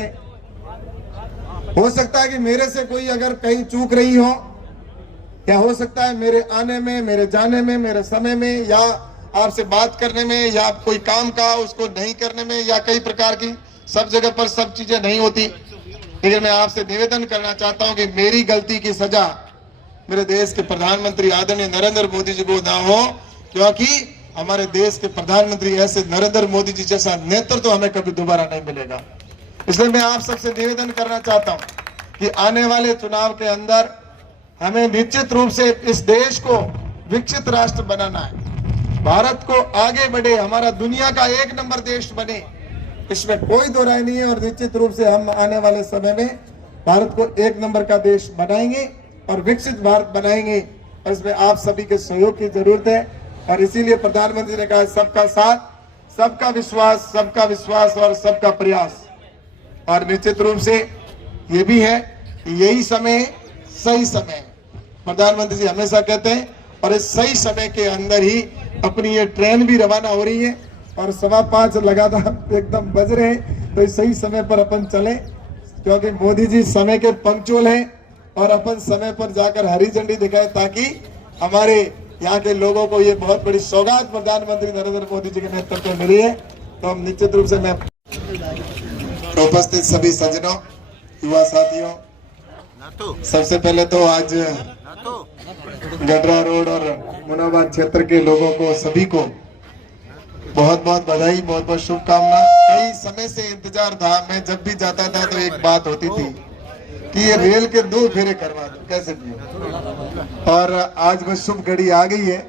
सकते। हो सकता है कि मेरे से कोई अगर कहीं चूक रही हो, या हो सकता है मेरे आने में, मेरे जाने में, मेरे समय में, या आपसे बात करने में, या कोई काम का उसको नहीं करने में, या कई प्रकार की सब जगह पर सब चीजें नहीं होती। लेकिन मैं आपसे निवेदन करना चाहता हूं कि मेरी गलती की सजा मेरे देश के प्रधानमंत्री आदरणीय नरेंद्र मोदी जी को ना हो, क्योंकि हमारे देश के प्रधानमंत्री ऐसे नरेंद्र मोदी जी जैसा नेतृत्व तो हमें कभी दोबारा नहीं मिलेगा। इसलिए मैं आप सबसे निवेदन करना चाहता हूं कि आने वाले चुनाव के अंदर हमें निश्चित रूप से इस देश को विकसित राष्ट्र बनाना है, भारत को आगे बढ़े, हमारा दुनिया का 1 नंबर देश बने, इसमें कोई दो राय नहीं है। और निश्चित रूप से हम आने वाले समय में भारत को 1 नंबर का देश बनाएंगे और विकसित भारत बनाएंगे, और इसमें आप सभी के सहयोग की जरूरत है। और इसीलिए प्रधानमंत्री ने कहा सबका साथ, सबका विश्वास और सबका प्रयास। और निश्चित रूप से ये भी है कि यही समय सही समय, प्रधानमंत्री जी हमेशा कहते हैं, और इस सही समय के अंदर ही अपनी ये ट्रेन भी रवाना हो रही है और 5:15 लगातार एकदम बज रहे हैं। तो इस सही समय पर अपन चले, क्योंकि मोदी जी समय के पंक्चुअल हैं और अपन समय पर जाकर हरी झंडी दिखाए, ताकि हमारे यहाँ के लोगों को ये बहुत बड़ी सौगात प्रधानमंत्री नरेंद्र मोदी जी के नेतृत्व में मिली है। तो हम निश्चित रूप से मैं उपस्थित सभी सज्जनों, युवा साथियों, सबसे पहले तो आज गडरा रोड और मुनाबाद क्षेत्र के लोगों को सभी को बहुत बहुत बधाई, बहुत बहुत शुभकामना। कई समय से इंतजार था, मैं जब भी जाता था तो एक बात होती थी कि ये रेल के 2 फेरे करवा दो, कैसे भी। और आज वो शुभ घड़ी आ गई है,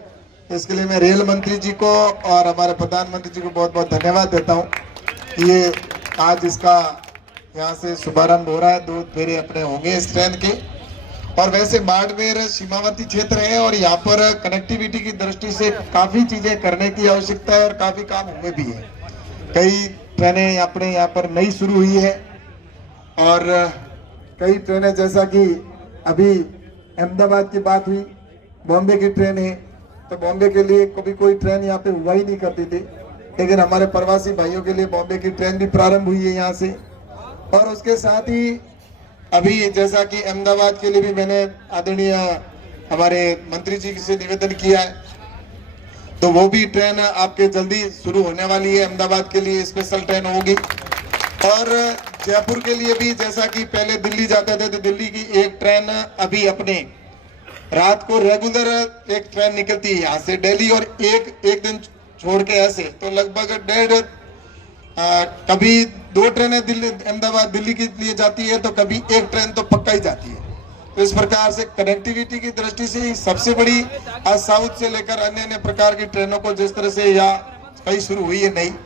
इसके लिए मैं रेल मंत्री जी को और हमारे प्रधानमंत्री जी को बहुत बहुत धन्यवाद देता हूँ कि ये आज इसका यहाँ से शुभारंभ हो रहा है। 2 फेरे अपने होंगे इस ट्रेन के। और वैसे बाड़मेर सीमावर्ती क्षेत्र है और यहाँ पर कनेक्टिविटी की दृष्टि से काफी चीजें करने की आवश्यकता है और काफी काम हुए भी है। कई ट्रेनें अपने यहाँ पर नई शुरू हुई है और कई ट्रेनें, जैसा कि अभी अहमदाबाद की बात हुई, बॉम्बे की ट्रेन है, तो बॉम्बे के लिए कभी कोई ट्रेन यहाँ पे हुआ ही नहीं करती थी, लेकिन हमारे प्रवासी भाइयों के लिए बॉम्बे की ट्रेन भी प्रारंभ हुई है यहाँ से। और उसके साथ ही अभी जैसा कि अहमदाबाद के लिए भी मैंने आदरणीय हमारे मंत्री जी से निवेदन किया है, तो वो भी ट्रेन आपके जल्दी शुरू होने वाली है। अहमदाबाद के लिए स्पेशल ट्रेन होगी। और जयपुर के लिए भी, जैसा कि पहले दिल्ली जाते थे तो दिल्ली की एक ट्रेन अभी अपने रात को रेगुलर एक ट्रेन निकलती है यहाँ से दिल्ली, और एक दिन छोड़ के ऐसे, तो लगभग कभी 2 ट्रेनें दिल्ली अहमदाबाद दिल्ली के लिए जाती है, तो कभी एक ट्रेन तो पक्का ही जाती है। तो इस प्रकार से कनेक्टिविटी की दृष्टि से सबसे बड़ी आज साउथ से लेकर अन्य अन्य प्रकार की ट्रेनों को जिस तरह से यहाँ कई शुरू हुई है नई,